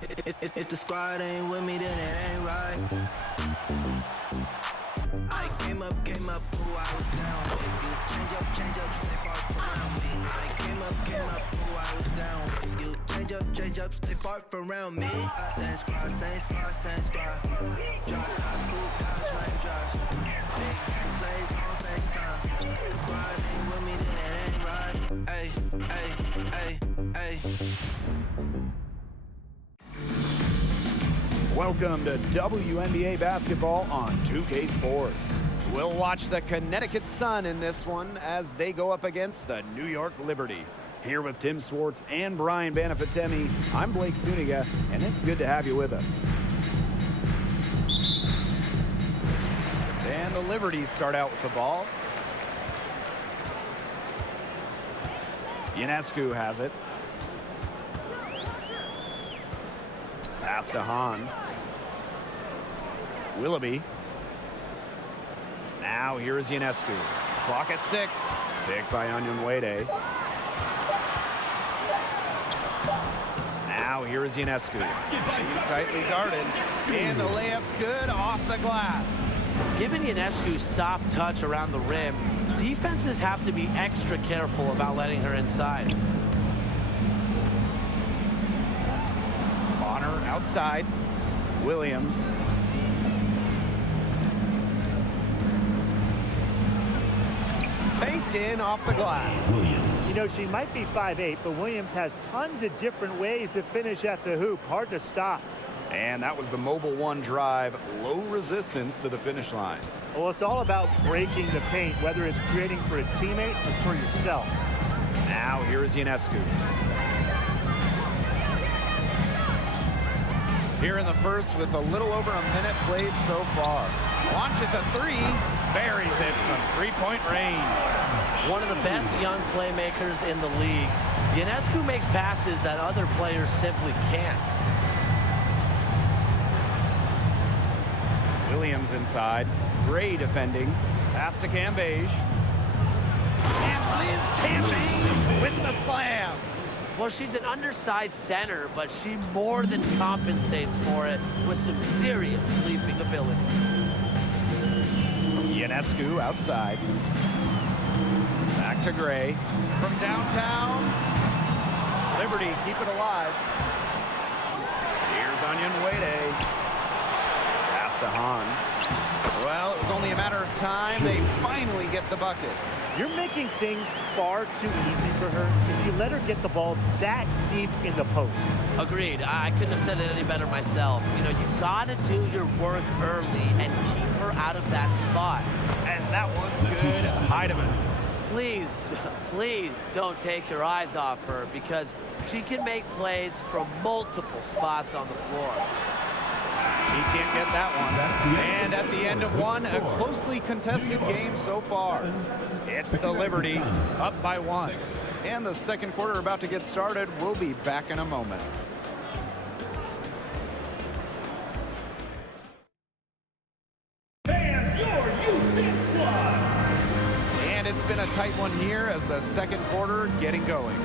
If the squad ain't with me, then it ain't right. I came up, ooh, I was down. You change up, stay far around me. I came up, ooh, I was down. You change up, stay far around me. Same squad. Drop top, cool dogs, raindrops. Big game plays on FaceTime. Squad ain't with me, then it ain't right. Ay. Welcome to WNBA basketball on 2K Sports. We'll watch the Connecticut Sun in this one as they go up against the New York Liberty. Here with Tim Swartz and Brian Banafitemi, I'm Blake Suniga, and it's good to have you with us. And the Liberty start out with the ball. Ionescu has it. Pass to Hahn. Willoughby. Now here is Ionescu. Clock at 6. Picked by Onyenwere. Now here is Ionescu. He's tightly guarded. And the layup's good off the glass. Given Ionescu's soft touch around the rim, defenses have to be extra careful about letting her inside. Bonner outside. Williams. Banked in off the glass. You know, she might be 5'8", but Williams has tons of different ways to finish at the hoop. Hard to stop. And that was the Mobile One drive. Low resistance to the finish line. Well, it's all about breaking the paint, whether it's creating for a teammate or for yourself. Now here is Ionescu. Here in the first with a little over a minute played so far. Launches a three, buries it from three-point range. One of the best young playmakers in the league. Ionescu makes passes that other players simply can't. Williams inside. Gray defending. Pass to Cambage. And Liz Cambage with the slam. Well, she's an undersized center, but she more than compensates for it with some serious leaping ability. Ionescu outside. Back to Gray. From downtown. Liberty keep it alive. Here's Onyenwere. Pass to Hahn. Well, it was only a matter of time. They finally get the bucket. You're making things far too easy for her if you let her get the ball that deep in the post. Agreed. I couldn't have said it any better myself. You know, you got to do your work early and keep her out of that spot. And that one's good. Heidemann. Please don't take your eyes off her because she can make plays from multiple spots on the floor. He can't get that one. And at the end of one, a closely contested game so far. It's the Liberty up by 1. And the second quarter about to get started. We'll be back in a moment. And it's been a tight one here as the second quarter getting going.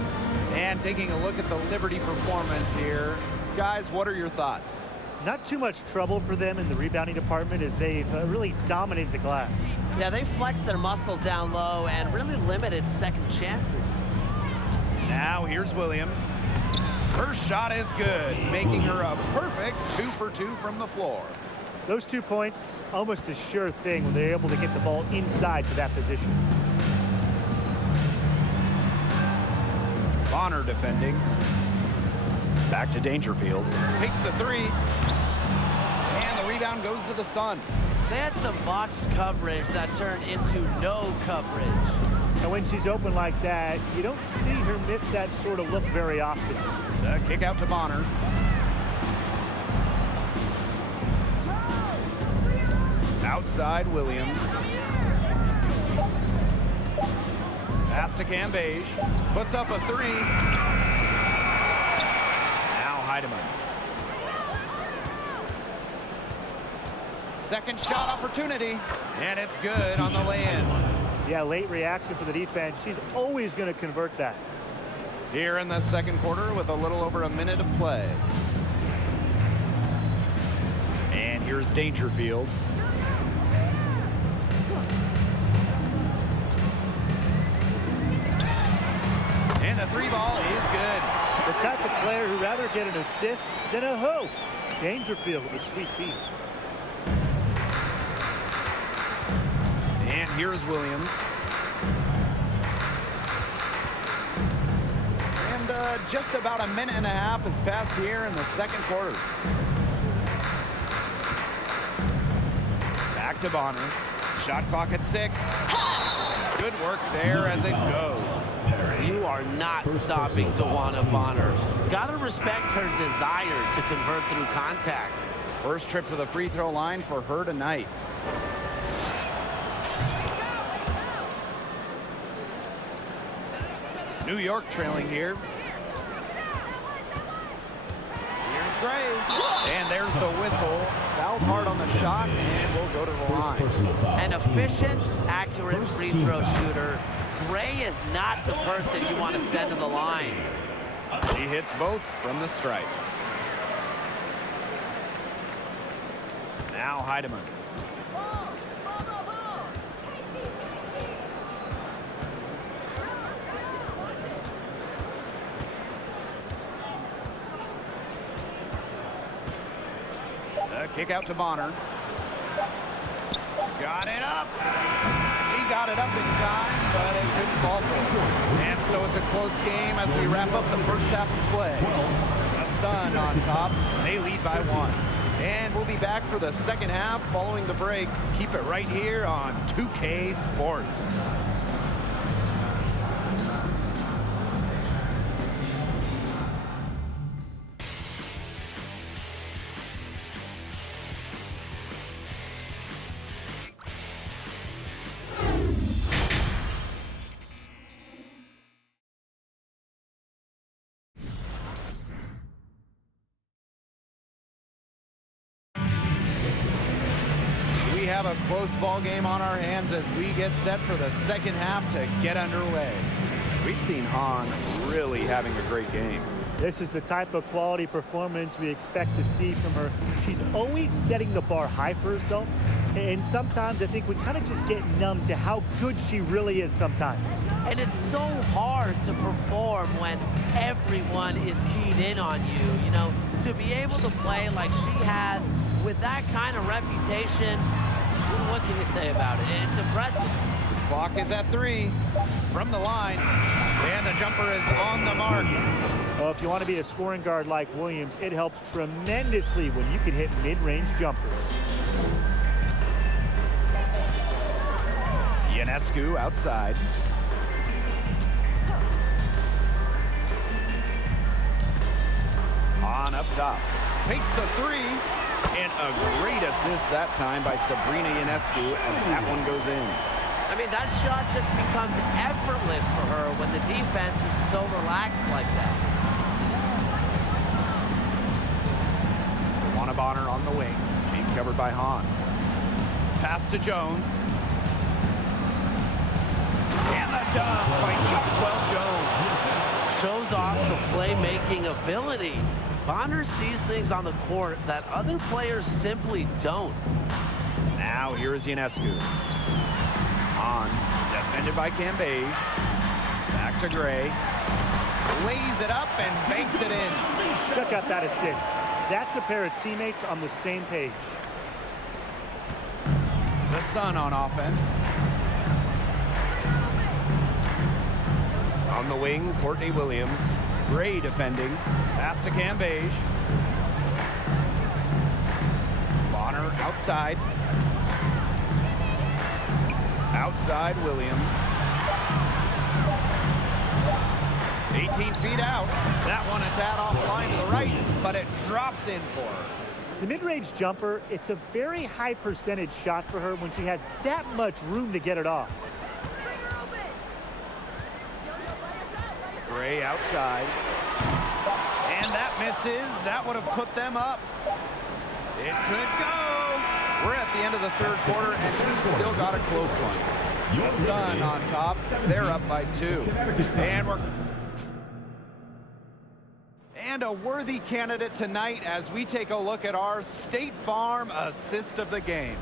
And taking a look at the Liberty performance here. Guys, what are your thoughts? Not too much trouble for them in the rebounding department as they've really dominated the glass. Yeah, they flexed their muscle down low and really limited second chances. Now here's Williams. Her shot is good, making her a perfect 2 for 2 from the floor. Those 2 points, almost a sure thing when they're able to get the ball inside to that position. Bonner defending. Back to Dangerfield. Takes the three. And the rebound goes to the Sun. They had some botched coverage that turned into no coverage. And when she's open like that, you don't see her miss that sort of look very often. The kick out to Bonner. Outside Williams. Pass to Cambage. Puts up a three. Heidemann. Second shot opportunity, and it's good on the lay-in. Yeah, late reaction for the defense. She's always going to convert that. Here in the second quarter with a little over a minute to play. Here's Dangerfield. And the three ball is good. The type of player who'd rather get an assist than a hoe. Dangerfield with a sweet feed. And here's Williams. And just about a minute and a half has passed here in the second quarter. Back to Bonner. Shot clock at 6. Good work there as it goes. You are not stopping Dewana Bonner. Gotta respect her desire to convert through contact. First trip to the free throw line for her tonight. New York trailing here. Here's Gray. And there's the whistle. Fouled hard on the shot, and we'll go to the line. An efficient, accurate free throw shooter. Gray is not the person you want to send to the line. She hits both from the stripe. Now Heidemann. The kick out to Bonner. Got it up. She got it up in time, but it couldn't fall for her. And so it's a close game as we wrap up the first half of play. The Sun on top. They lead by 1. And we'll be back for the second half following the break. Keep it right here on 2K Sports. We have a close ball game on our hands as we get set for the second half to get underway. We've seen Hahn really having a great game. This is the type of quality performance we expect to see from her. She's always setting the bar high for herself, and sometimes I think we kind of just get numb to how good she really is sometimes. And it's so hard to perform when everyone is keyed in on you. You know, to be able to play like she has with that kind of reputation, what can you say about it? It's impressive. Clock is at 3 from the line, and the jumper is on the mark. Well, if you want to be a scoring guard like Williams, it helps tremendously when you can hit mid-range jumpers. Ionescu outside. On up top. Takes the 3, and a great assist that time by Sabrina Ionescu as that one goes in. I mean, that shot just becomes effortless for her when the defense is so relaxed like that. Dewana Bonner on the wing. She's covered by Hahn. Pass to Jones. And the dunk by Jacquel Jones. Shows off the playmaking ability. Bonner sees things on the court that other players simply don't. Now here is Ionescu. On, defended by Cambage. Back to Gray. Lays it up and banks it in. Check out that assist. That's a pair of teammates on the same page. The Sun on offense. On the wing, Courtney Williams. Gray defending. Pass to Cambage. Bonner outside. Outside Williams. 18 feet out. That one a tad off the line to the right, but it drops in for her. The mid-range jumper, it's a very high percentage shot for her when she has that much room to get it off. Gray outside. And that misses. That would have put them up. It could go. We're at the end of the third quarter, and she's still got a close one. The Sun on top. They're up by 2. And a worthy candidate tonight as we take a look at our State Farm assist of the game.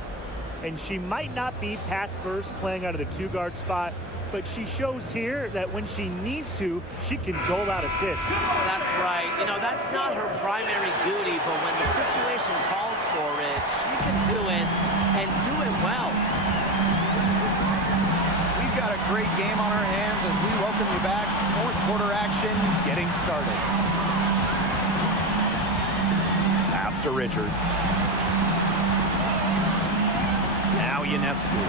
And she might not be pass first playing out of the 2-guard spot, but she shows here that when she needs to, she can dole out assists. That's right. You know, that's not her primary duty, but when the situation calls for it, she can do it and do it well. We've got a great game on our hands as we welcome you back. Fourth quarter action getting started. Pass to Richards. Now Ionescu.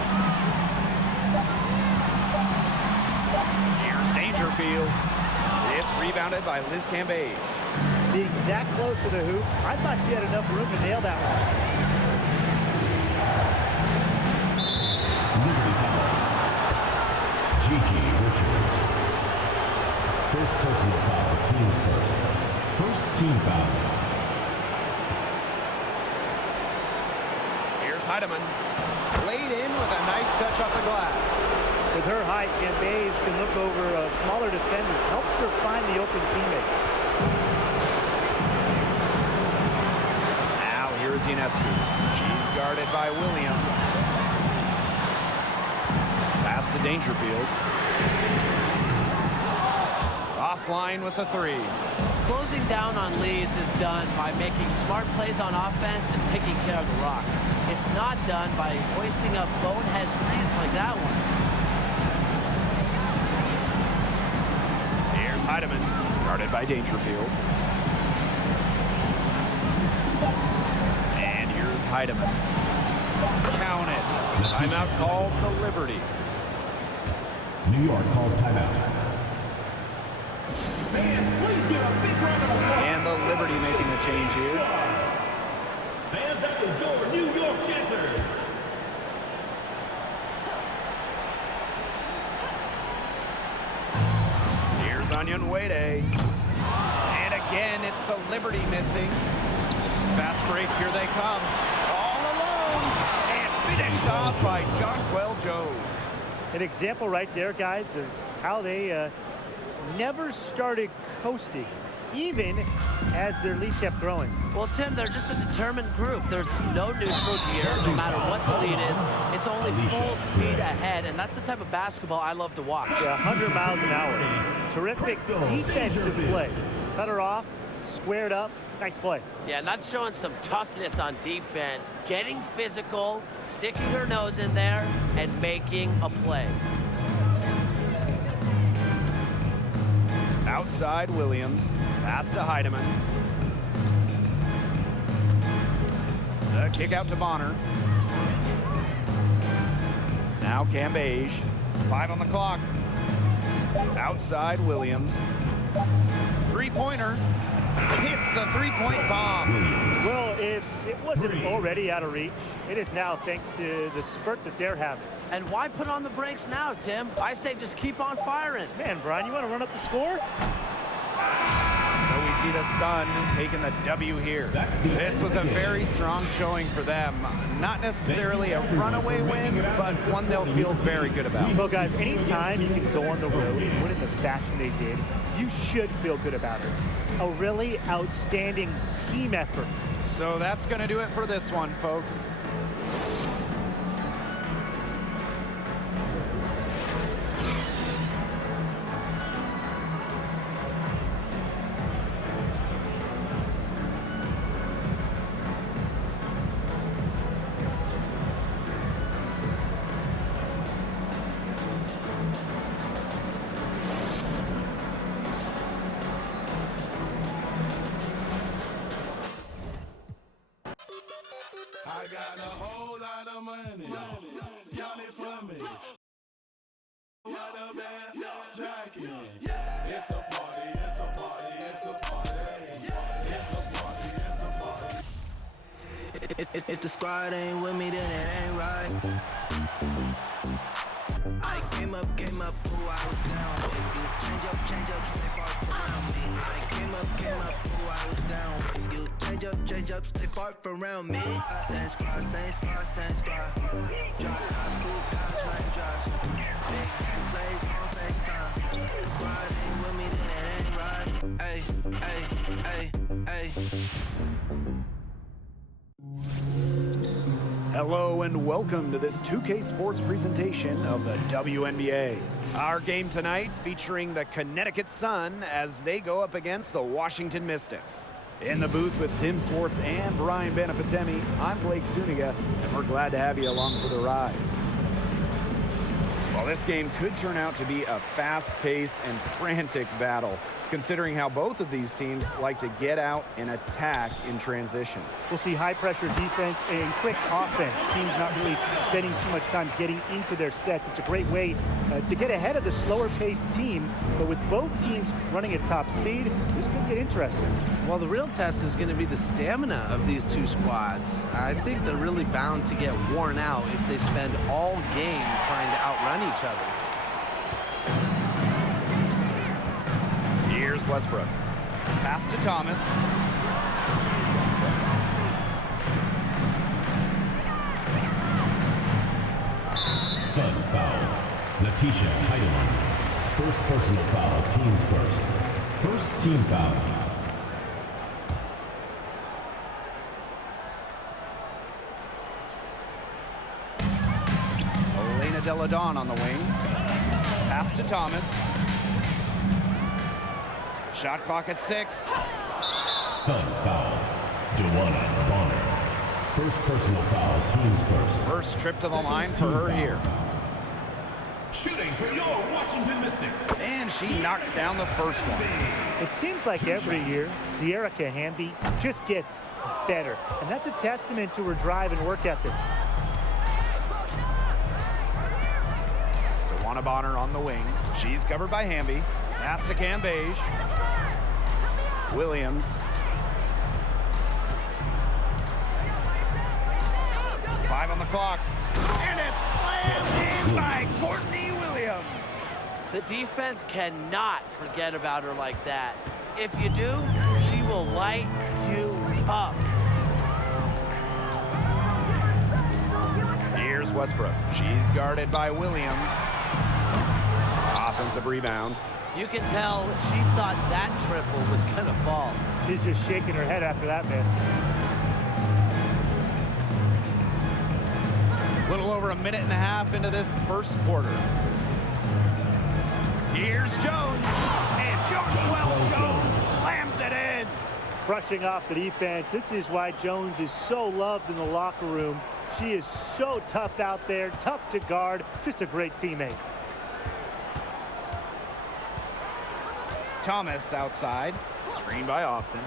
Here's Dangerfield. It's rebounded by Liz Cambage. Being that close to the hoop, I thought she had enough room to nail that one. Gigi Richards. First personal foul, team's first. First team foul. Here's Heidemann. Laid in with a nice touch off the glass. With her height, Cambage can look over smaller defenders, helps her find the open teammate. Now here's Ionescu. She's guarded by Williams. Pass to Dangerfield. Offline with a 3. Closing down on leads is done by making smart plays on offense and taking care of the rock. It's not done by hoisting up bonehead threes like that one. Here's Heidemann, guarded by Dangerfield. And here's Heidemann. Count it. Timeout called the Liberty. New York calls timeout. And the Liberty making a change here. Fans, that was your New York Dancers. Here's Onyenwere. And again, it's the Liberty missing. Fast break, here they come. All alone. And finished off by Jonquel Jones. An example right there, guys, of how they never started coasting, even as their lead kept growing. Well, Tim, they're just a determined group. There's no neutral gear, no matter what the lead is. It's only full speed ahead, and that's the type of basketball I love to watch. Yeah, 100 miles an hour. Terrific defensive play. Cut her off, squared up, nice play. Yeah, and that's showing some toughness on defense. Getting physical, sticking her nose in there, and making a play. Outside Williams. Pass to Heidemann. The kick out to Bonner. Now Cambage. 5 on the clock. Outside Williams. Three-pointer. Hits the three-point bomb. Well, if it wasn't already out of reach, it is now thanks to the spurt that they're having. And why put on the brakes now, Tim? I say just keep on firing. Man, Brian, you want to run up the score? So we see the Sun taking the W here. This was a very strong showing for them. Not necessarily a runaway win, but one they'll feel very good about. Well, guys, anytime you can go on the road and win in the fashion they did, you should feel good about it. A really outstanding team effort. So that's going to do it for this one, folks. I got a whole lot of money. Y'all it for me. What a bad jacket. It's a party, it's a party, it's a party. It's a party, it's a party. If the squad ain't with me, then it ain't right. I came up, ooh, I was down. You change up, stay far around me. I came up, ooh, I was down. You change up, stay far from around me. Same squad, same squad, same squad. Drop top, cool guys, raindrops. Big game plays on FaceTime. Squad ain't with me, then it ain't right. Ay, ay, ay, ay. Hello and welcome to this 2K Sports presentation of the WNBA. Our game tonight featuring the Connecticut Sun as they go up against the Washington Mystics. In the booth with Tim Swartz and Brian Benefitemi, I'm Blake Zuniga, and we're glad to have you along for the ride. Well, this game could turn out to be a fast-paced and frantic battle, considering how both of these teams like to get out and attack in transition. We'll see high-pressure defense and quick offense. Teams not really spending too much time getting into their sets. It's a great way to get ahead of the slower-paced team, but with both teams running at top speed, this could get interesting. Well, the real test is going to be the stamina of these two squads. I think they're really bound to get worn out if they spend all game trying to outrun each other. Here's Westbrook. Pass to Thomas. Sun foul. Letitia Heidemann. First personal foul, teams first. First team foul. Elena Deladon on the wing. Pass to Thomas. Shot clock at 6. Sun foul. Dewana Bonner. First personal foul, teams first. First trip to the line for her here. Shooting for your Washington Mystics. And she knocks down the first one. It seems like every year, Dearica Hamby just gets better. And that's a testament to her drive and work ethic. Dewana Bonner on the wing. She's covered by Hamby. Pass to Cambage. Williams. Five on the clock. And it's slammed in by Courtney Williams. The defense cannot forget about her like that. If you do, she will light you up. Here's Westbrook. She's guarded by Williams. Offensive rebound. You can tell she thought that triple was going to fall. She's just shaking her head after that miss. A little over a minute and a half into this first quarter. Here's Jones. And Jonquel Jones slams it in. Brushing off the defense. This is why Jones is so loved in the locker room. She is so tough out there, tough to guard, just a great teammate. Thomas outside. Screen by Austin.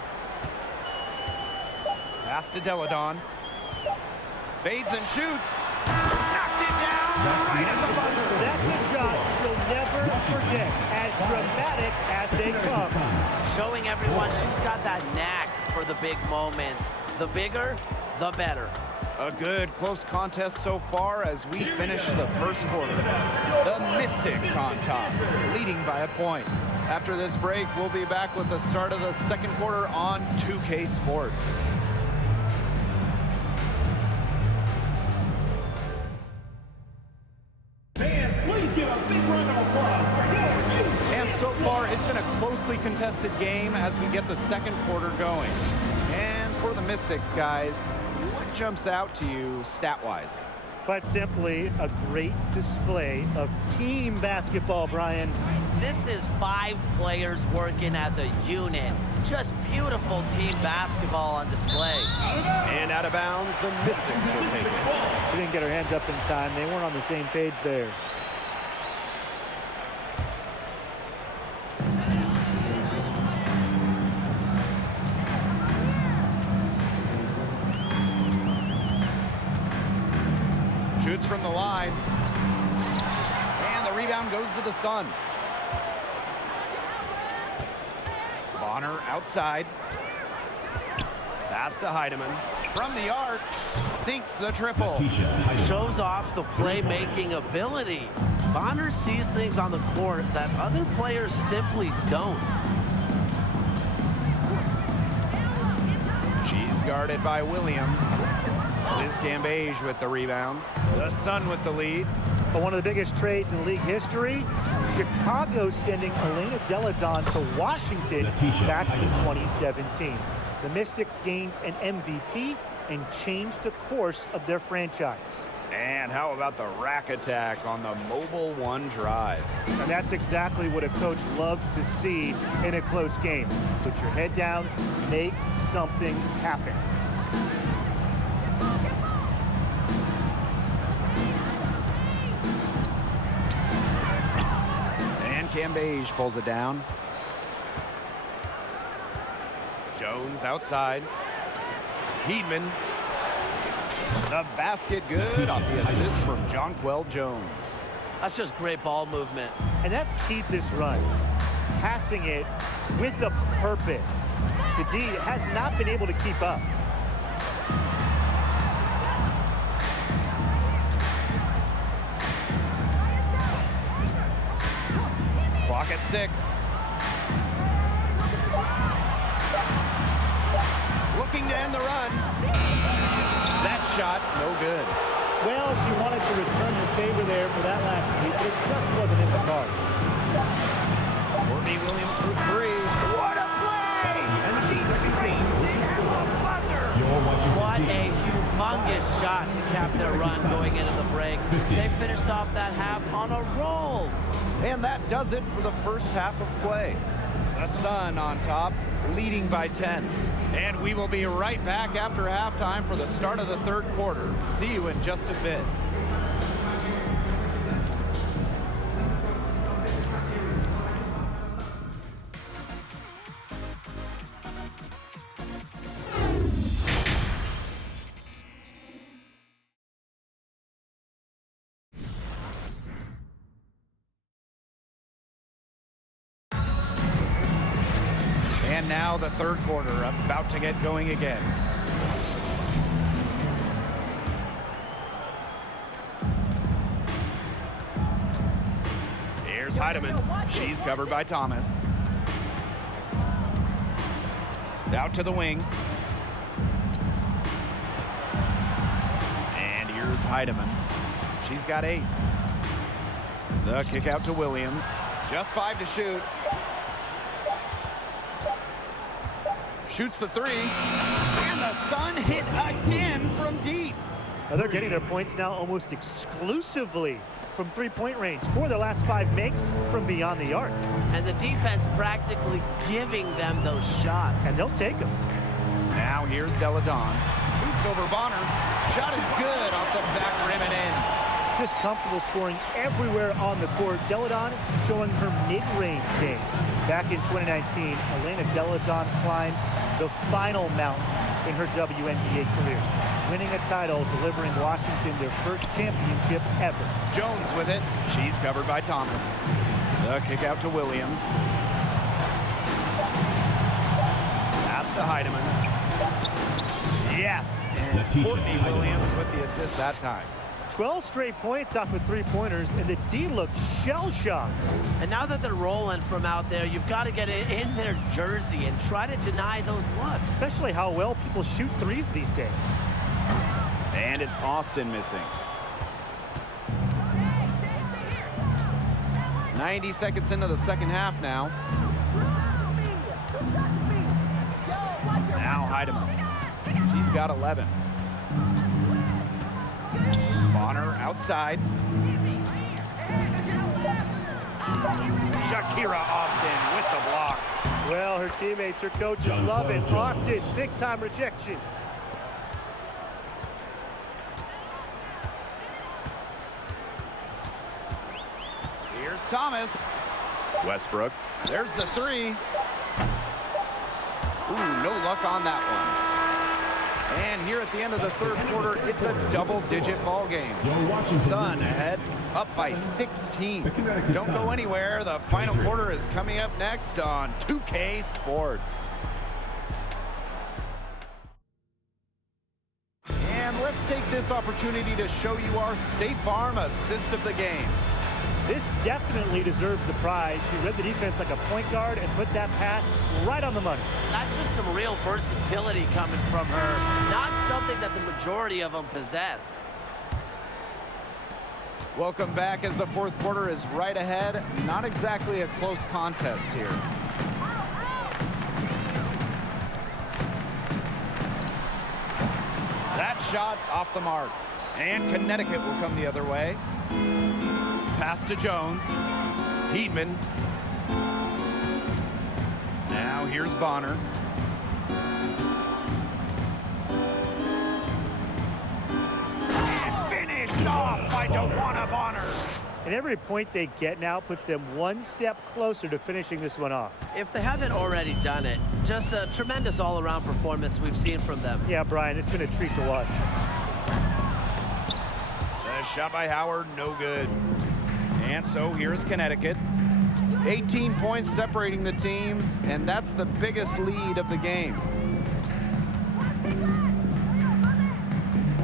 Pass to Deladon. Fades and shoots. Knocked it down right at the buzzer. That's a shot you'll never forget, as dramatic as they come. Showing everyone she's got that knack for the big moments. The bigger, the better. A good close contest so far as we finish the first quarter. The Mystics on top, leading by a point. After this break, we'll be back with the start of the second quarter on 2K Sports. Fans, please give a big round of applause for your And so far, it's been a closely contested game as we get the second quarter going. And for the Mystics, guys, what jumps out to you stat-wise? Quite simply, a great display of team basketball, Brian. This is 5 players working as a unit. Just beautiful team basketball on display. And out of bounds, the Mystics will take it. She didn't get her hands up in time. They weren't on the same page there. Shoots from the line. And the rebound goes to the Sun. Bonner outside. Pass to Heidemann. From the arc, sinks the triple. Shows off the playmaking ability. Bonner sees things on the court that other players simply don't. She's Guarded by Williams. Liz Cambage with the rebound. The Sun with the lead. But one of the biggest trades in league history, Chicago sending Elena Delle Donne to Washington back in 2017. The Mystics gained an MVP and changed the course of their franchise. And how about the rack attack on the Mobile One drive? And that's exactly what a coach loves to see in a close game. Put your head down, make something happen. And Cambage pulls it down. Jones outside. Heedman. The basket good off the assist from Jonquel Jones. That's just great ball movement. And that's key to this run. Passing it with a purpose. The D has not been able to keep up. Clock at 6. Looking to end the run. That shot, no good. Well, she wanted to return the favor there for that last week, but it just wasn't in the cards. Courtney Williams for 3. What a play! And she's freezing the buzzer. What a humongous shot to cap their run going into the break. They finished off that half on a roll. And that does it for the first half of play. The Sun on top, leading by 10. And we will be right back after halftime for the start of the third quarter. See you in just a bit. And now the third quarter about to get going again. Here's Heidemann. She's covered by Thomas. Out to the wing. And here's Heidemann. She's got 8. The kick out to Williams. Just 5 to shoot. Shoots the 3, and the Sun hit again from deep. Now they're getting their points now almost exclusively from three-point range. 4 of their last 5 makes from beyond the arc. And the defense practically giving them those shots. And they'll take them. Now here's Delle Donne. Shoots over Bonner. Shot is good off the back rim and in. Just comfortable scoring everywhere on the court. Delle Donne showing her mid-range game. Back in 2019, Elena Delle Donne climbed the final mountain in her WNBA career, winning a title, delivering Washington their first championship ever. Jones with it. She's covered by Thomas. The kick out to Williams. Pass to Heidemann. Yes, and Courtney Williams with the assist that time. 12 straight points off of three-pointers, and the D looked shell-shocked. And now that they're rolling from out there, you've got to get it in their jersey and try to deny those looks. Especially how well people shoot threes these days. And it's Austin missing. 90 seconds into the second half now. Now Heidemann. She's got 11. Bonner outside. Shakira Austin with the block. Well, her teammates, her coaches love it. Austin, big-time rejection. Here's Thomas. Westbrook. There's the 3. Ooh, no luck on that one. And here at the end of the third quarter, it's a double-digit ball game. Sun ahead, up by 16. Don't go anywhere. The final quarter is coming up next on 2K Sports. And let's take this opportunity to show you our State Farm assist of the game. This definitely deserves the prize. She read the defense like a point guard and put that pass right on the money. That's just some real versatility coming from her. Not something that the majority of them possess. Welcome back as the fourth quarter is right ahead. Not exactly a close contest here. That shot off the mark. And Connecticut will come the other way. Pass to Jones. Heatman. Now here's Bonner. And finished off by DeWanna Bonner. And every point they get now puts them one step closer to finishing this one off. If they haven't already done it, just a tremendous all-around performance we've seen from them. Yeah, Brian, it's been a treat to watch. The shot by Howard, no good. And so here's Connecticut. 18 points separating the teams, and that's the biggest lead of the game.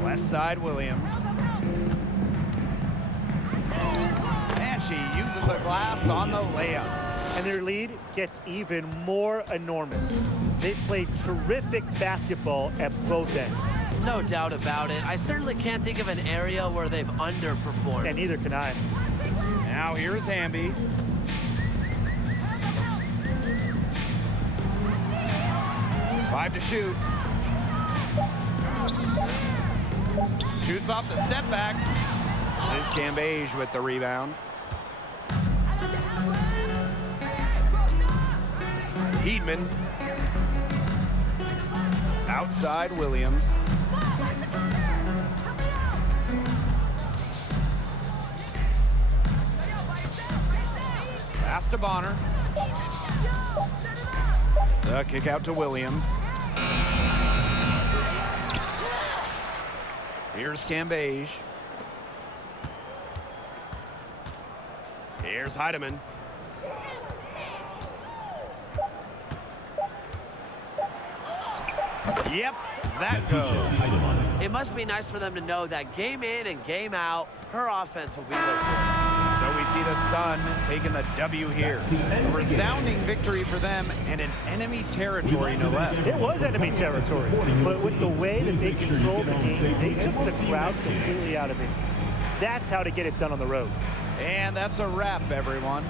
Left side, Williams. And she uses the glass on the layup. And their lead gets even more enormous. They play terrific basketball at both ends. No doubt about it. I certainly can't think of an area where they've underperformed. And neither can I. Now here's Hamby. Five to shoot. Shoots off the step back. Liz Cambage with the rebound. Heatman. Outside Williams. Pass to Bonner. The kick out to Williams. Here's Cambage. Here's Heidemann. Yep, that goes. It must be nice for them to know that game in and game out, her offense will be there for them. So we see the Sun taking the W here. A resounding victory for them and in enemy territory, no less. It was enemy territory, but with the way that they controlled the game, they took the crowd completely out of it. That's how to get it done on the road. And that's a wrap, everyone.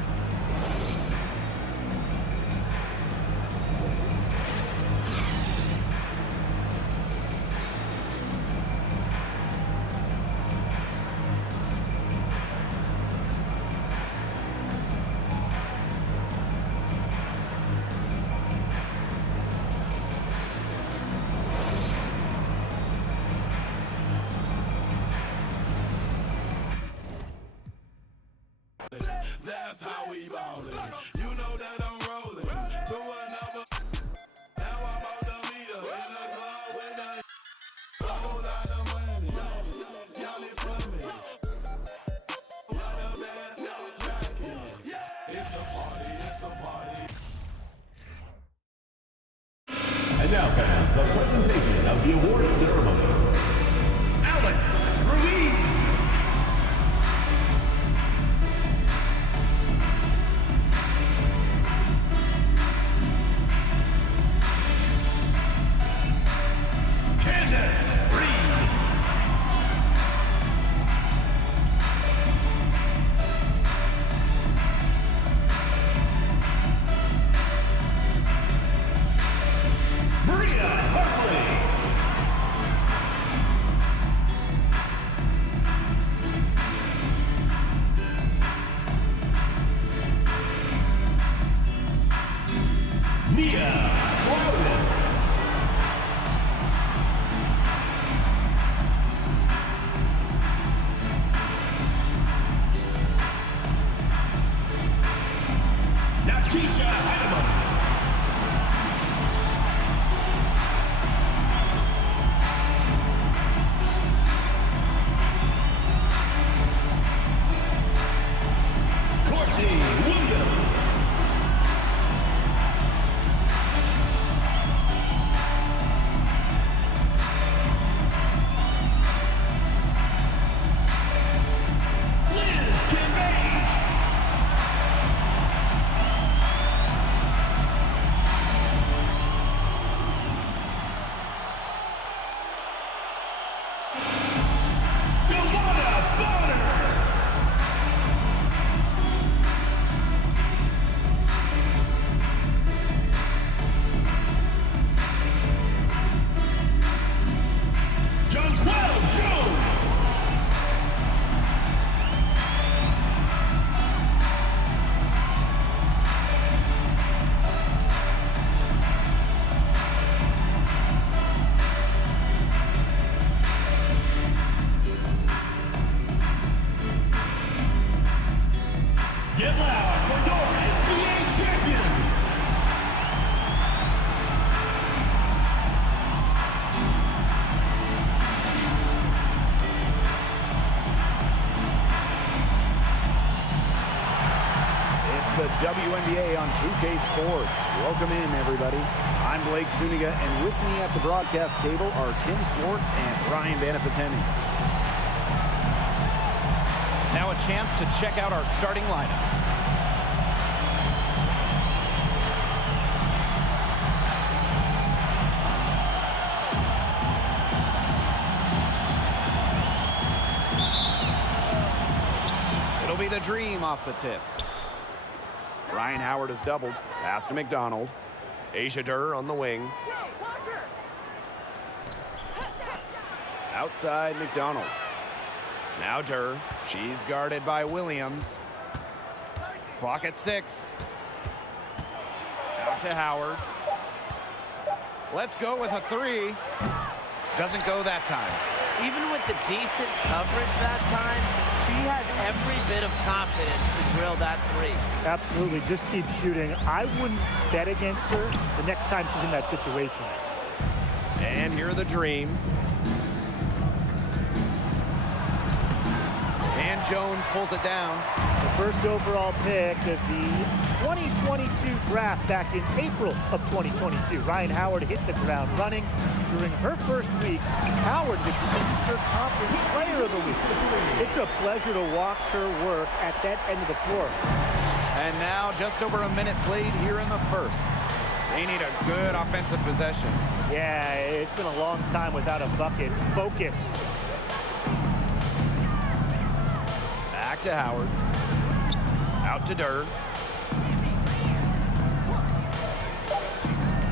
That's how we ballin'. You know that I'm rollin'. To another. Now I'm out the meter in the club with the whole lot of money. Y'all it for me. What a bad jacket. It's a party, it's a party. And now, fans, the presentation of the award ceremony. Alex Ruiz. WNBA on 2K Sports. Welcome in, everybody. I'm Blake Suniga, and with me at the broadcast table are Tim Swartz and Brian Banafiteni. Now a chance to check out our starting lineups. It'll be the Dream off the tip. Ryan Howard is doubled. Pass to McDonald. Asia Durr on the wing. Outside McDonald. Now Durr. She's guarded by Williams. Clock at 6. Out to Howard. Let's go with a 3. Doesn't go that time. Even with the decent coverage that time, she has every bit of confidence to drill that 3. Absolutely. Just keep shooting. I wouldn't bet against her the next time she's in that situation. And here are the Dream. And Jones pulls it down. The first overall pick of the 2022 draft back in April of 2022. Ryan Howard hit the ground running. During her first week, Howard was the Eastern Conference Player of the Week. It's a pleasure to watch her work at that end of the floor. And now just over a minute played here in the first. They need a good offensive possession. Yeah, it's been a long time without a bucket. Focus. Back to Howard. Out to Durr.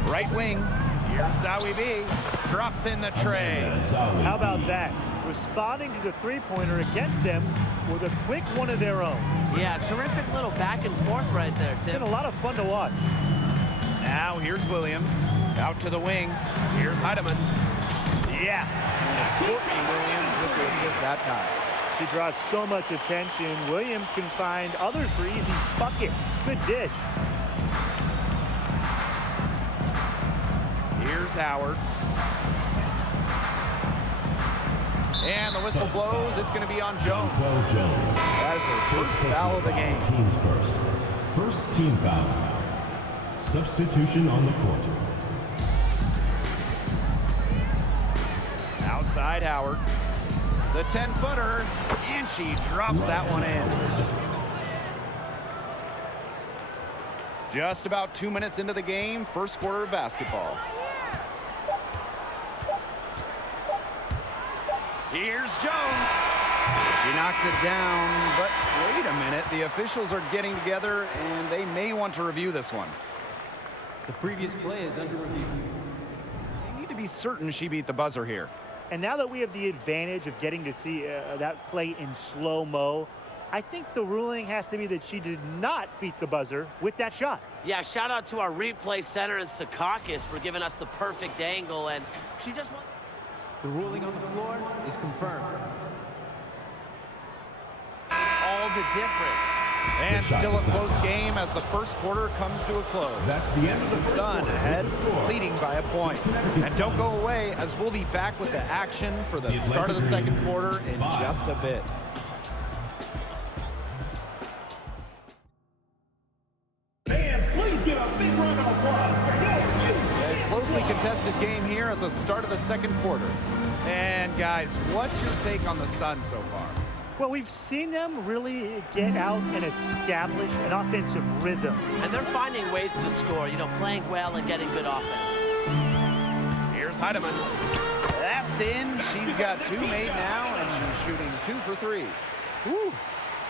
Right wing. Here's Zowie B. Drops in the tray. How about that? Responding to the three-pointer against them with a quick one of their own. Yeah, terrific little back and forth right there, It's Tim. been a lot of fun to watch. Now here's Williams. Out to the wing. Here's Heidemann. Yes. And Courtney Williams with the assist that time. She draws so much attention. Williams can find others for easy buckets. Good dish. Here's Howard. And the whistle blows. It's going to be on Jones. That is her first foul of the game. Teams first. First team foul. Substitution on the court. Outside Howard. The 10-footer. And she drops that one in. Just about 2 minutes into the game. First quarter of basketball. Here's Jones. She knocks it down, but wait a minute. The officials are getting together, and they may want to review this one. The previous play is under review. They need to be certain she beat the buzzer here. And now that we have the advantage of getting to see that play in slow-mo, I think the ruling has to be that she did not beat the buzzer with that shot. Yeah, shout out to our replay center in Secaucus for giving us the perfect angle, and she just wants... The ruling on the floor is confirmed. all the difference. And still a close game as the first quarter comes to a close. That's the end of the first Sun quarter. ahead, The score. leading by a point. And don't go away, as we'll be back with the action for the The start of the Atlantic second quarter in 5. just a bit. Fans, please give a big round of applause for your A closely contested game here at the start of the second quarter. And guys, what's your take on the Sun so far? Well, we've seen them really get out and establish an offensive rhythm. And they're finding ways to score, you know, playing well and getting good offense. Here's Heidemann. That's in. She's got two made now, and she's shooting 2 for 3. Woo!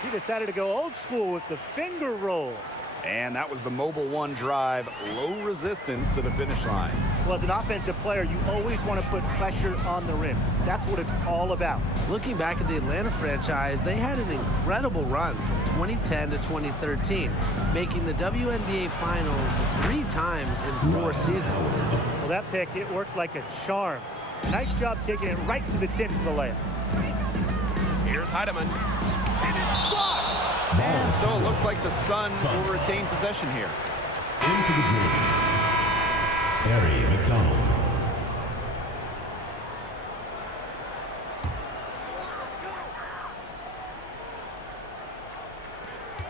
He decided to go old school with the finger roll. And that was the Mobile One drive. Low resistance to the finish line. Well, as an offensive player, you always want to put pressure on the rim. That's what it's all about. Looking back at the Atlanta franchise, they had an incredible run from 2010 to 2013, making the WNBA Finals 3 times in 4 seasons. Well, that pick, it worked like a charm. Nice job taking it right to the tin for the layup. Here's Heidemann. And it's blocked! And so it looks like the Sun will retain possession here. In for the Dream, Harry McDonald.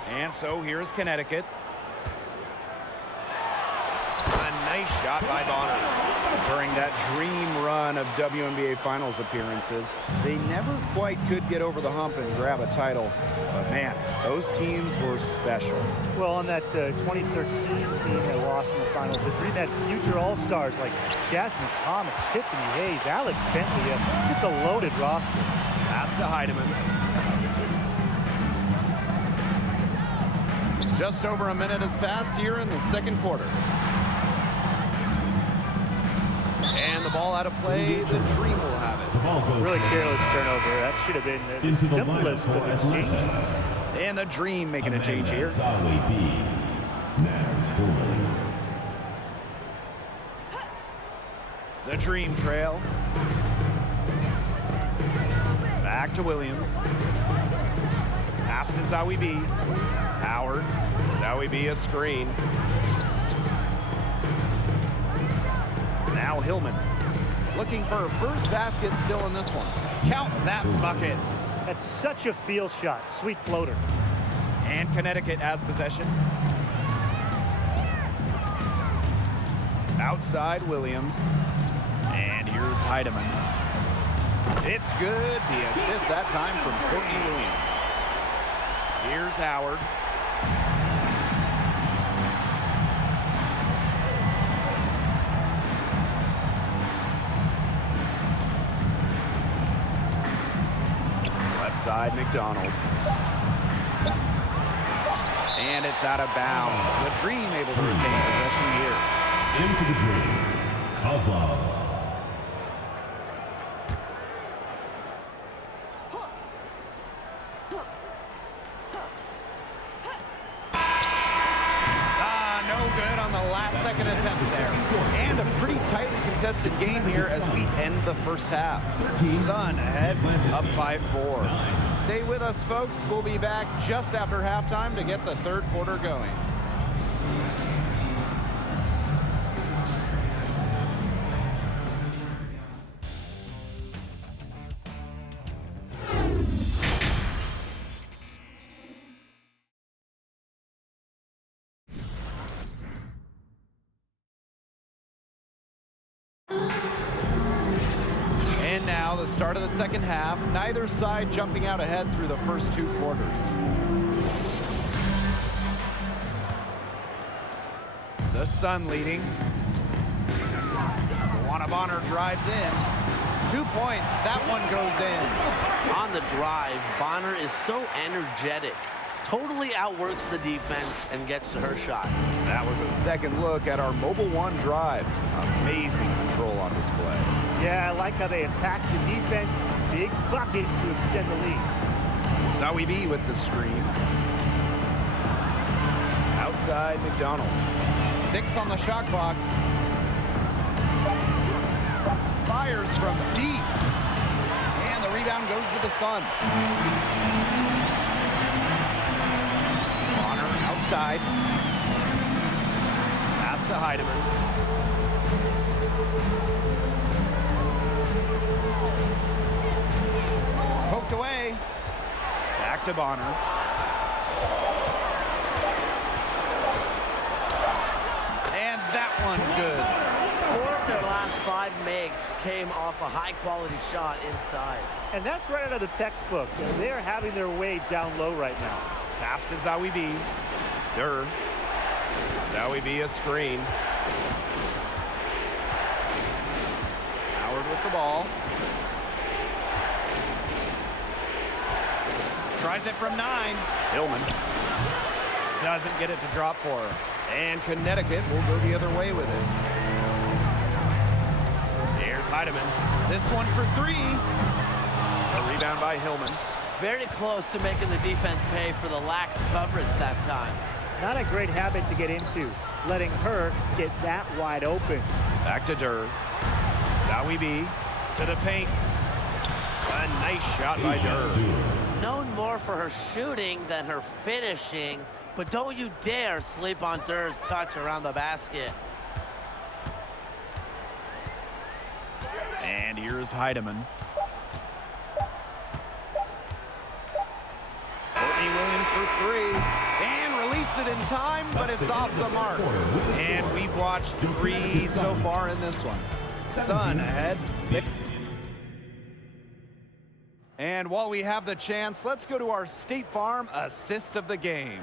And so here's Connecticut. shot by Bonner. During that dream run of WNBA Finals appearances, they never quite could get over the hump and grab a title. But man, those teams were special. Well, on that 2013 team that lost in the finals, the Dream had future All-Stars like Jasmine Thomas, Tiffany Hayes, Alex Bentley, just a loaded roster. Pass to Heidemann. Just over a minute has passed here in the second quarter. And the ball out of play, the Dream will have it. The ball goes Really careless turnover. That should have been the into the simplest lineup of for exchanges. Atlanta. And the Dream making a change here. Zowie B. Naz Hillman. The Dream trail. Back to Williams. Pass to Zowie B. Howard. Zowie B a screen. Now Hillman. Looking for her first basket still in this one. Count that bucket. That's such a field shot. Sweet floater. And Connecticut has possession. Outside Williams. And here's Heidemann. It's good. The assist that time from Courtney Williams. Here's Howard. Left side, McDonald. And it's out of bounds. The Dream able to retain possession here. Into the Dream. Kozlov. And a pretty tightly contested game here as we end the first half. Sun ahead, up by 4. Stay with us, folks. We'll be back just after halftime to get the third quarter going. And now the start of the second half. Neither side jumping out ahead through the first 2 quarters. The Sun leading. Luana Bonner drives in. 2 points. That one goes in. On the drive, Bonner is so energetic. Totally outworks the defense and gets to her shot. That was a second look at our Mobile One drive. Amazing control on display. Yeah, I like how they attack the defense. Big bucket to extend the lead. Zowie B with the screen. Outside McDonald. 6 on the shot clock. Fires from deep. And the rebound goes to the Sun. Bonner outside. Pass to Heidemann. Poked away. Back to Bonner. And that one good. 4 of their last 5 makes came off a high-quality shot inside. And that's right out of the textbook. They're having their way down low right now. Pass to Zowie B. Durr. Zowie B a screen. Howard with the ball. Tries it from 9. Hillman doesn't get it to drop for her. And Connecticut will go the other way with it. Here's Heidemann. This one for 3. A rebound by Hillman. Very close to making the defense pay for the lax coverage that time. Not a great habit to get into, letting her get that wide open. Back to Durr. Zowie B to the paint. A nice shot by Durr. Known more for her shooting than her finishing, but don't you dare sleep on Durr's touch around the basket. And here's Heidemann. Courtney Williams for 3. And release Just in time, but it's off the mark. And we've watched 3 so far in this one. Sun ahead. And while we have the chance, let's go to our State Farm assist of the game.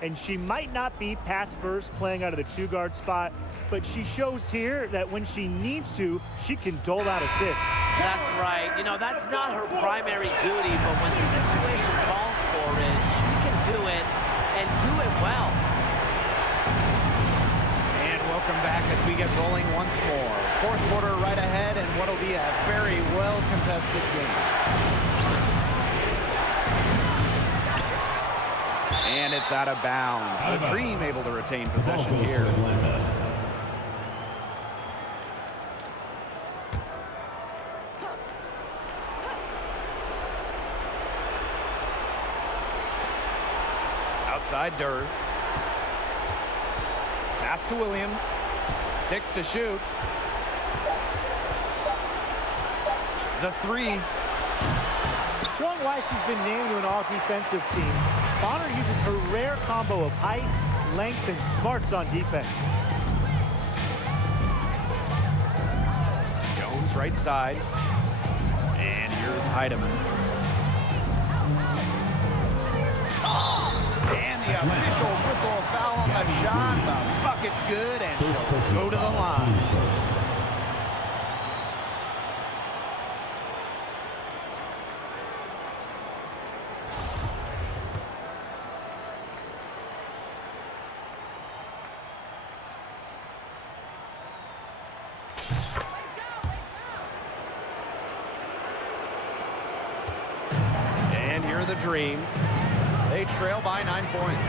And she might not be pass first playing out of the 2-guard spot, but she shows here that when she needs to, she can dole out assists. That's right. You know, that's not her primary duty, but when the situation calls for it, she can do it and do it well. And welcome back as we get rolling once more. Fourth quarter right ahead, and what'll be a very well-contested game. And it's out of bounds. The Dream able to retain possession here. Outside Durr. Pass to Williams. 6 to shoot. The 3. Showing why she's been named to an all-defensive team, Bonner uses her rare combo of height, length, and smarts on defense. Jones right side. And here's Heidemann. And the officials whistle a foul on the shot. The bucket's good, and she'll go to the line. The Dream. They trail by 9 points.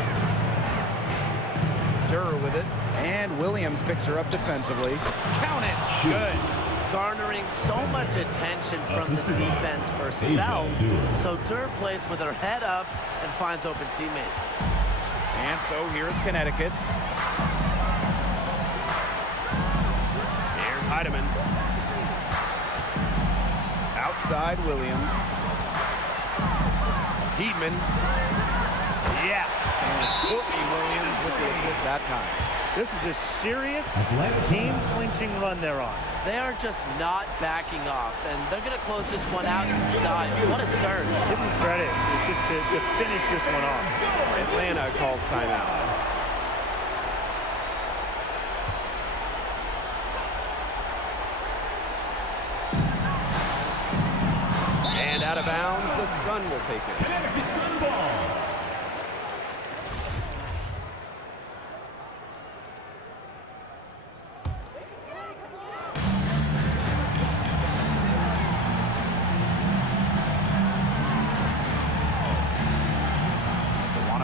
Durr with it. And Williams picks her up defensively. Count it. Good. Garnering so much attention from the defense herself. So Durr plays with her head up and finds open teammates. And so here's Connecticut. Here's Heidemann. Outside Williams. Heatman. Yes. And it's Courtney Williams with the assist that time. This is a serious game-clinching run they're on. They are just not backing off, and they're going to close this one out in style. What a surge. Give them credit just to finish this one off. Atlanta calls timeout. And out of bounds, the Sun will take it. Connecticut Sun ball.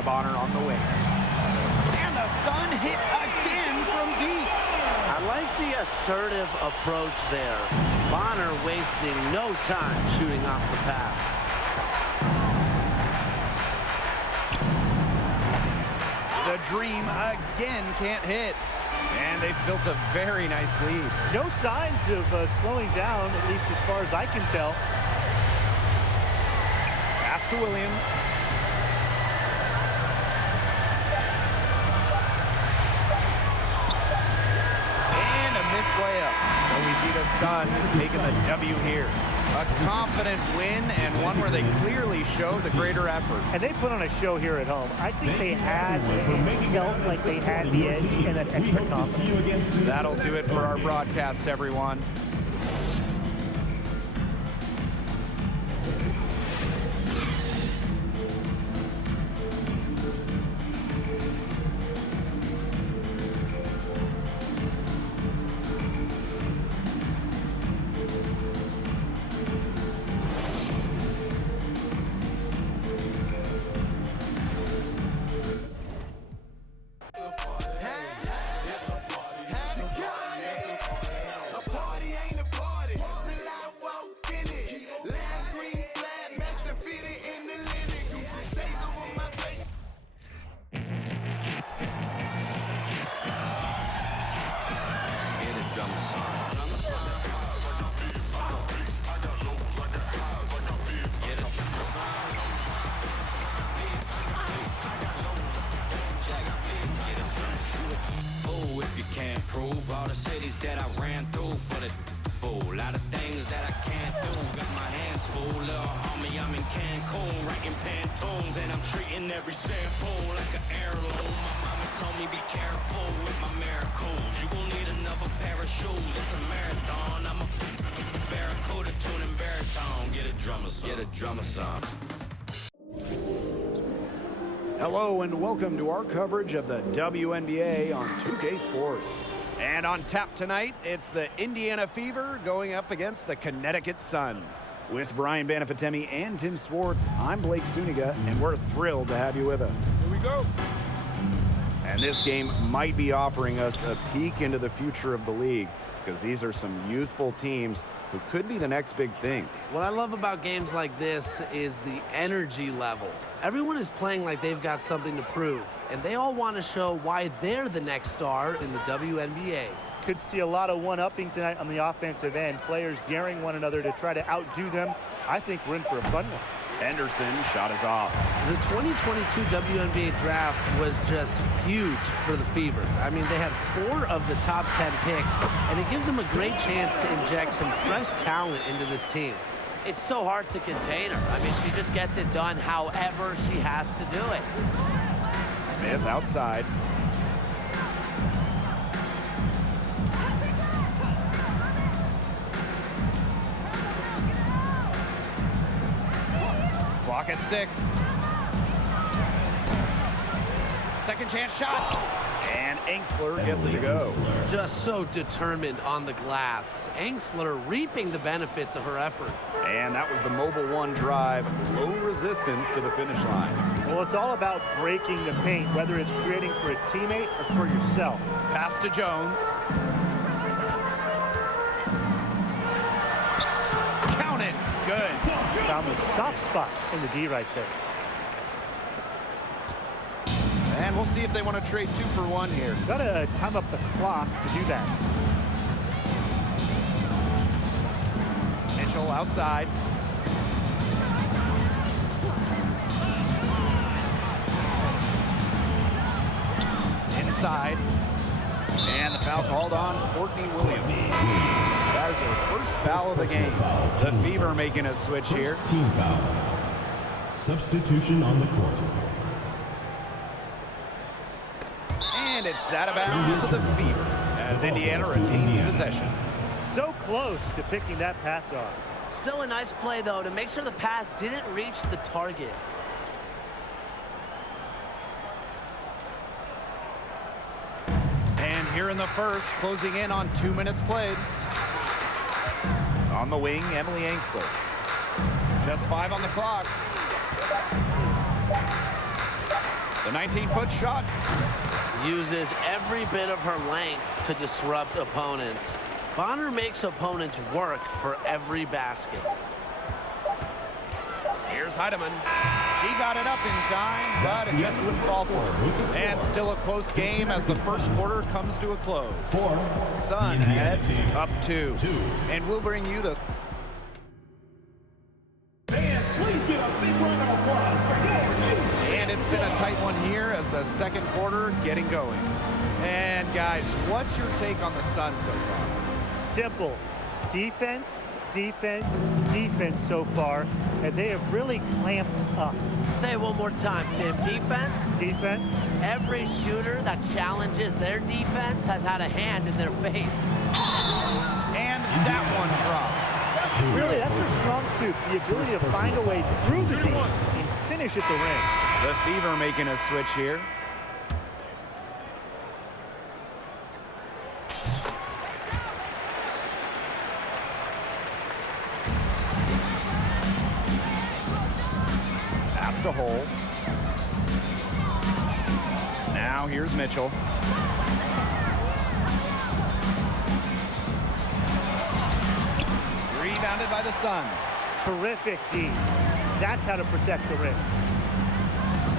Bonner on the wing. And the Sun hit again from deep. I like the assertive approach there. Bonner wasting no time shooting off the pass. The Dream again can't hit. And they've built a very nice lead. No signs of slowing down, at least as far as I can tell. Pass to Williams. Layup. And we see the Sun taking the W here. A confident win and one where they clearly show the greater effort. And they put on a show here at home. I think they had felt like they had the edge and that extra confidence. That'll do it for our broadcast, everyone. Cancun, writing Pantones, and I'm treating every sample like an heirloom. My mama told me be careful with my miracles. You gon' need another pair of shoes. It's a marathon. I'm a barracuda tuning baritone. Get a drummer song. Get a drummer song. Hello and welcome to our coverage of the WNBA on 2K Sports. And on tap tonight, it's the Indiana Fever going up against the Connecticut Sun. With Brian Banafitemi and Tim Swartz, I'm Blake Suniga, and we're thrilled to have you with us. Here we go. And this game might be offering us a peek into the future of the league, because these are some youthful teams who could be the next big thing. What I love about games like this is the energy level. Everyone is playing like they've got something to prove, and they all want to show why they're the next star in the WNBA. Could see a lot of one-upping tonight on the offensive end. Players daring one another to try to outdo them. I think we're in for a fun one. Henderson shot is off. The 2022 WNBA draft was just huge for the Fever. I mean, they had 4 of the top 10 picks, and it gives them a great chance to inject some fresh talent into this team. It's so hard to contain her. I mean, she just gets it done however she has to do it. Smith outside. Clock at 6. Second chance shot. And Angsler gets it to go. Just so determined on the glass. Angsler reaping the benefits of her effort. And that was the Mobile One drive. Low resistance to the finish line. Well, it's all about breaking the paint, whether it's creating for a teammate or for yourself. Pass to Jones. Count it. Good. Found the soft spot in the D right there. And we'll see if they want to trade 2 for 1 here. Gotta time up the clock to do that. Mitchell outside. Inside. And the foul called on Courtney Williams. That is her first foul of the game. The Fever making a switch here. Team foul. Substitution on the court. And it's out of bounds to the Fever as Indiana retains possession. So close to picking that pass off. Still a nice play, though, to make sure the pass didn't reach the target. And here in the first, closing in on 2 minutes played. On the wing, Emily Angsler. Just 5 on the clock. The 19-foot shot. Uses every bit of her length to disrupt opponents. Bonner makes opponents work for every basket. Here's Heidemann. She got it up in time, but it just wouldn't fall for her. And still a close game as the first quarter comes to a close. Sun ahead, up 2. And we'll bring you the... Fans, please give a big round of applause for your... And it's been a tight one here as the second quarter getting going. And guys, what's your take on the Sun so far? Simple. Defense, defense, defense so far, and they have really clamped up. Say it one more time, Tim. Defense? Defense. Every shooter that challenges their defense has had a hand in their face. And that one drops. Really, that's their strong suit, the ability to find a way through the D and finish at the rim. The Fever making a switch here. Pass to Hole. Now here's Mitchell. Rebounded by the Sun. Terrific D. That's how to protect the rim.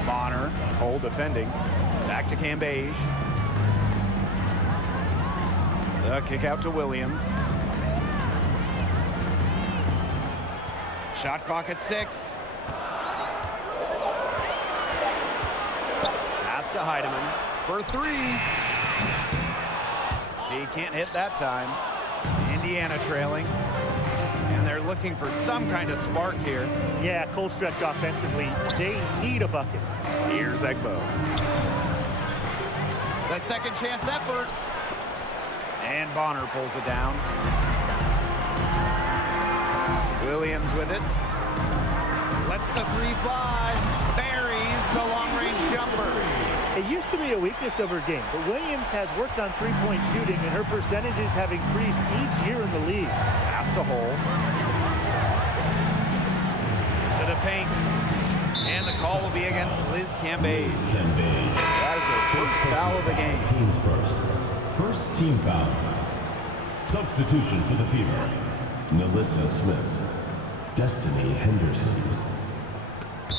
Bonner, Hole defending. Back to Cambage. The kick out to Williams. Shot clock at 6. Pass to Heidemann for 3. He can't hit that time. Indiana trailing. And they're looking for some kind of spark here. Yeah, cold stretch offensively. They need a bucket. Here's Egbo. The second chance effort. And Bonner pulls it down. Williams with it. Lets the three fly. Buries the long-range jumper. It used to be a weakness of her game, but Williams has worked on three-point shooting, and her percentages have increased each year in the league. Past the hole. To the paint. And the call will be against Liz Cambage. That is her first foul of the game. Teams first. First team foul. Substitution for the Fever. Melissa Smith. Destiny Henderson.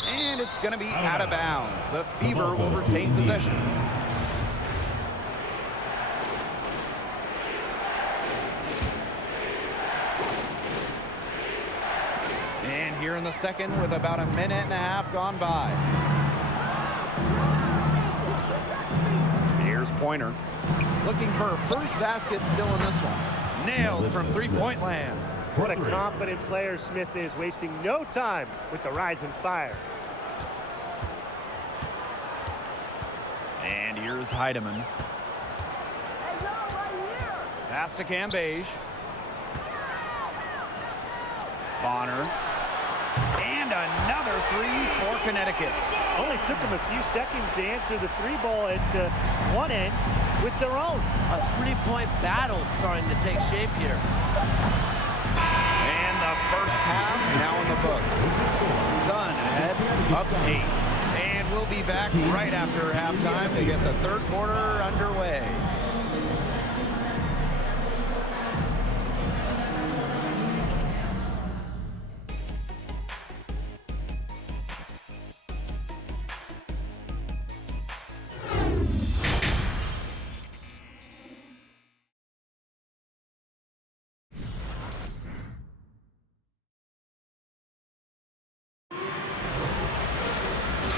And it's going to be out of bounds. The Fever will retain possession. And here in the second with about a minute and a half gone by. Here's Pointer. Looking for her first basket still in this one. Nailed from three-point land. What a confident player Smith is, wasting no time with the Rising Fire. And here's Heidemann. Pass to Cambage. Bonner. And another three for Connecticut. Only took them a few seconds to answer the three ball at one end with their own. A three-point battle starting to take shape here. And the first half now in the books. Sun ahead, up 8. And we'll be back right after halftime to get the third quarter underway.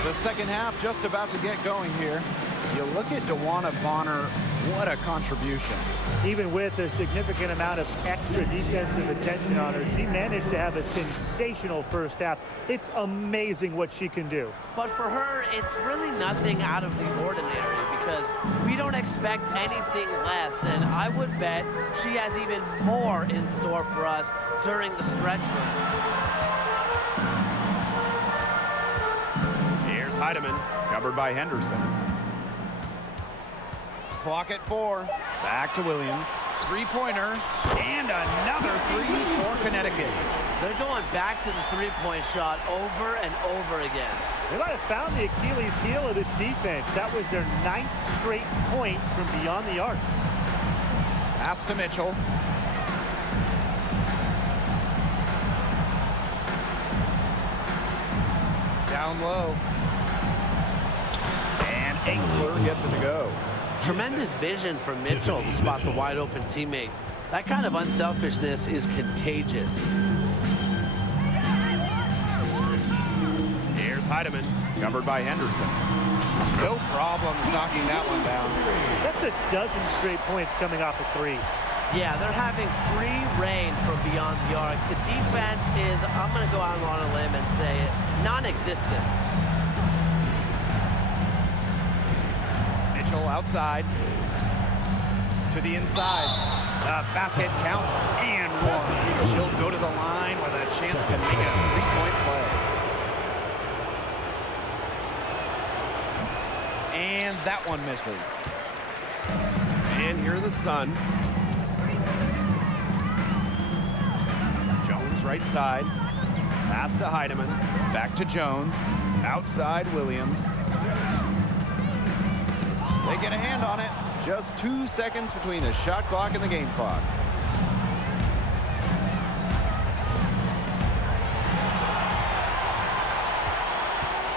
The second half just about to get going here. You look at DeWanna Bonner, what a contribution. Even with a significant amount of extra defensive attention on her, she managed to have a sensational first half. It's amazing what she can do. But for her, it's really nothing out of the ordinary because we don't expect anything less, and I would bet she has even more in store for us during the stretch run. Here's Heidemann, covered by Henderson. Clock at 4. Back to Williams. Three-pointer. And another three for Connecticut. They're going back to the three-point shot over and over again. They might have found the Achilles heel of this defense. That was their 9th straight point from beyond the arc. Pass to Mitchell. Down low. And Angsler gets it to go. Tremendous vision from Mitchell to spot the wide-open teammate. That kind of unselfishness is contagious. Here's Heidemann, covered by Henderson. No problems knocking that one down. That's a dozen straight points coming off of threes. Yeah, they're having free reign from beyond the arc. The defense is, I'm going to go out on a limb and say it, non-existent. Mitchell outside. To the inside. The basket counts and one. She'll go to the line with a chance to make it a three-point play. And that one misses. And here are the Sun. Jones right side. Pass to Heidemann. Back to Jones. Outside Williams. They get a hand on it. Just 2 seconds between the shot clock and the game clock.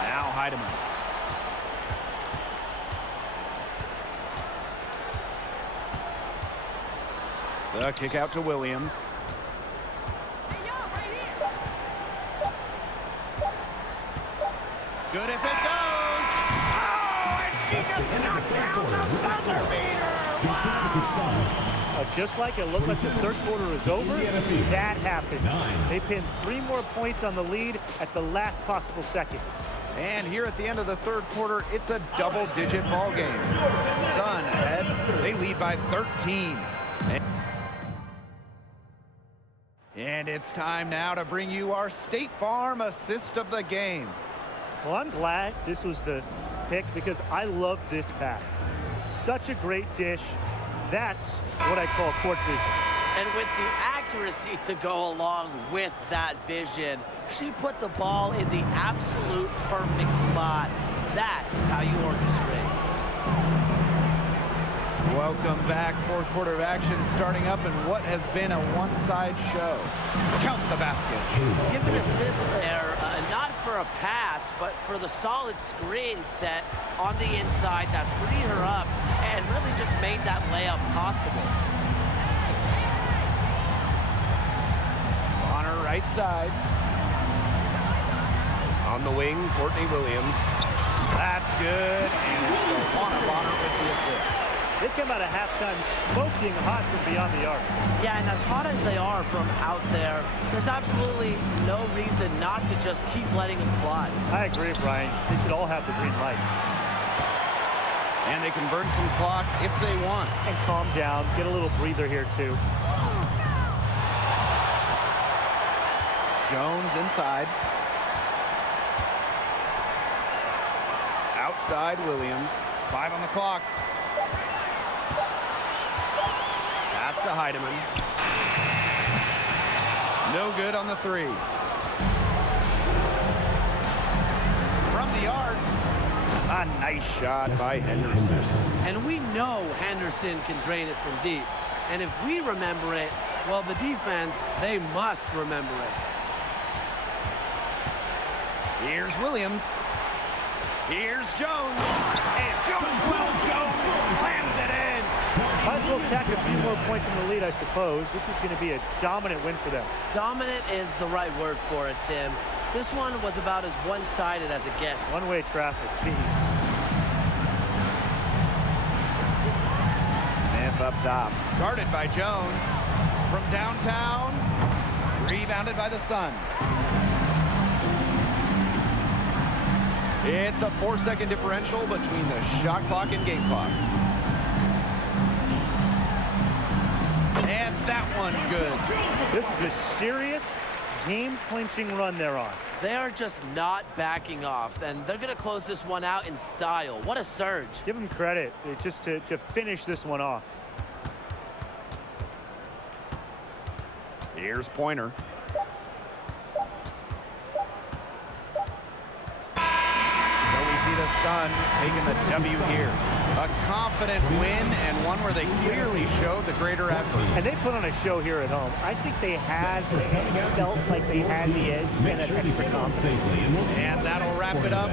Now Heidemann. The kick out to Williams. Good if it goes. Oh, and she just knocked down the buzzer beater. The Connecticut Sun Just like it looked like the third quarter was over, that happened. They pinned 3 more points on the lead at the last possible second. And here at the end of the third quarter, it's a double-digit ball game. Suns ahead. They lead by 13. And it's time now to bring you our State Farm assist of the game. Well, I'm glad this was the pick because I love this pass. Such a great dish. That's what I call court vision. And with the accuracy to go along with that vision, she put the ball in the absolute perfect spot. That is how you orchestrate. Welcome back. Fourth quarter of action starting up in what has been a one-side show. Count the basket. Give an assist there, not for a pass, but for the solid screen set on the inside that freed her up and really just made that layup possible. On her right side. On the wing, Courtney Williams. That's good. And it's Bonner with the assist. They come out of halftime smoking hot from beyond the arc. Yeah, and as hot as they are from out there, there's absolutely no reason not to just keep letting them fly. I agree, Brian. They should all have the green light. And they can burn some clock if they want. And calm down. Get a little breather here, too. Jones inside. Outside Williams. 5 on the clock. Pass to Heidemann. No good on the 3. From the arc. A nice shot by Henderson. And we know Henderson can drain it from deep. And if we remember it, well, the defense, they must remember it. Here's Williams. Here's Jones. And Jones slams it in. Might as well tack a few more points in the lead, I suppose. This is going to be a dominant win for them. Dominant is the right word for it, Tim. This one was about as one-sided as it gets. One-way traffic, jeez. Smith up top. Guarded by Jones. From downtown. Rebounded by the Sun. It's a 4-second differential between the shot clock and game clock. And that one good. This is a serious game-clinching run they're on. They are just not backing off, and they're going to close this one out in style. What a surge. Give them credit just to finish this one off. Here's Pointer. The Sun taking the W here. A confident win and one where they clearly showed the greater effort. And they put on a show here at home. I think they felt like they had the edge and an extra confidence. And that'll wrap it up.